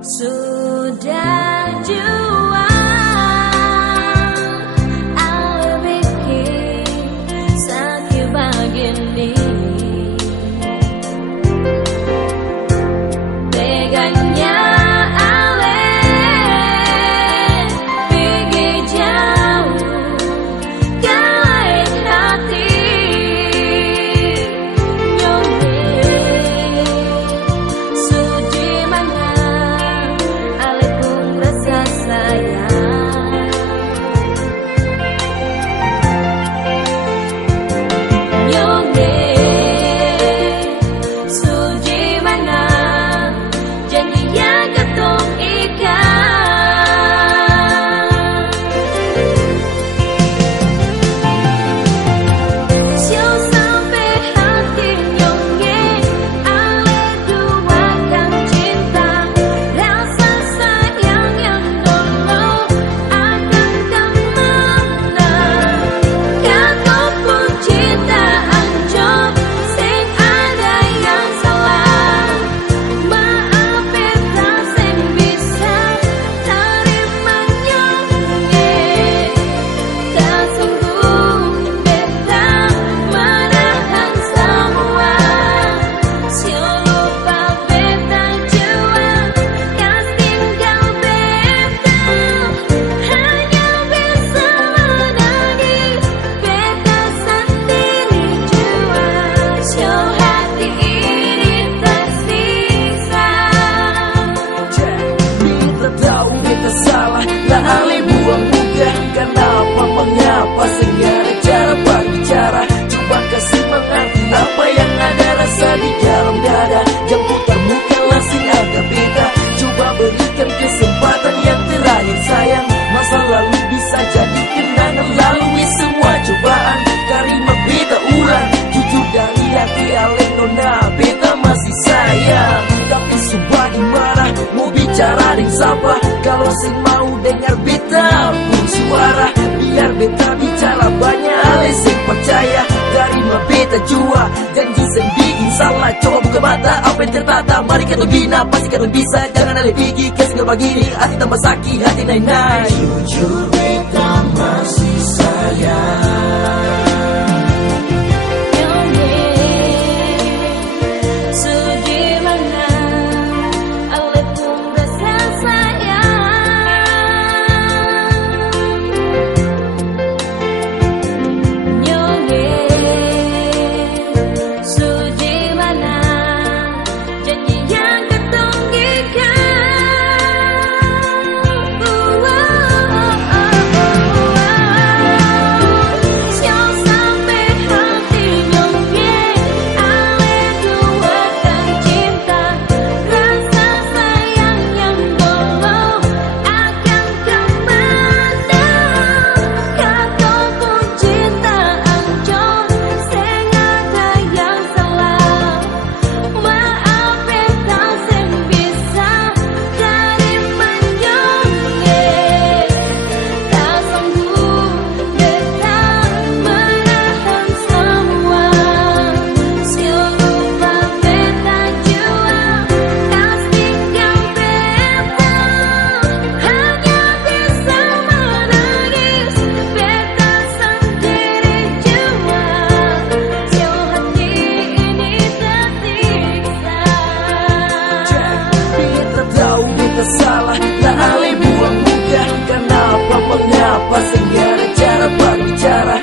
Sudah jual ale bikin sakit begini, teganya ale pergi jauh kait hati nyone suci mana ale pun rasa sayang nyone suci mana janji yang ketung ikan siau sampai hati nyonge ale duakan cinta rasa sayang yang dulu akan kemana kau pun cinta anjop sing ada yang salah maaf beta sing bisa terima nyonge tak sungguh beta menahan semua siau lupa beta jual kas tinggal beta hanya bisa menangis beta sendiri jual siau hati ini tersiksa. Minta tahu kita salah, tak ale buang muka. Kenapa mengapa segala cara berbicara? Coba kasih mengerti apa yang ada rasa di dalam dada. Yang bukanlah sing agak beda. Coba berikan kesempatan yang terakhir sayang. Masa lalu bisa jadi kenangan lalui semua cobaan. Karima beta ulang, jujur dari hati ale nona beta masih sayang. Tapi sumpah gimana mau bicara dengan siapa? Kalau sing mau dengar beta pun suara, biar beta bicara banyak ale sing percaya. Dari ma beta jua janji sing bikin salah. Coba buka mata apa yang tertata, mari kita bina pasti kita bisa. Jangan ale pikir kasih gak begini, hati tambah sakit, hati naik-naik. Jujur beta masih sayang. Suci mana ale pun rasa sayang nyonge suci mana janji yang ketung siau sampai hati nyonge ale duakan cinta rasa sayang yang dulu akan kemana kau pun cinta anjor sing ada yang salah maaf beta sing bisa terima nyonge tak sanggup beta menahan semua siau lupa beta jual kas tinggal beta hanya bisa menangis beta sendiri jual siau hati ini tersiksa. Beta tahu beta salah, tak ale buang muka. Kenapa mengapa segala cara berbicara?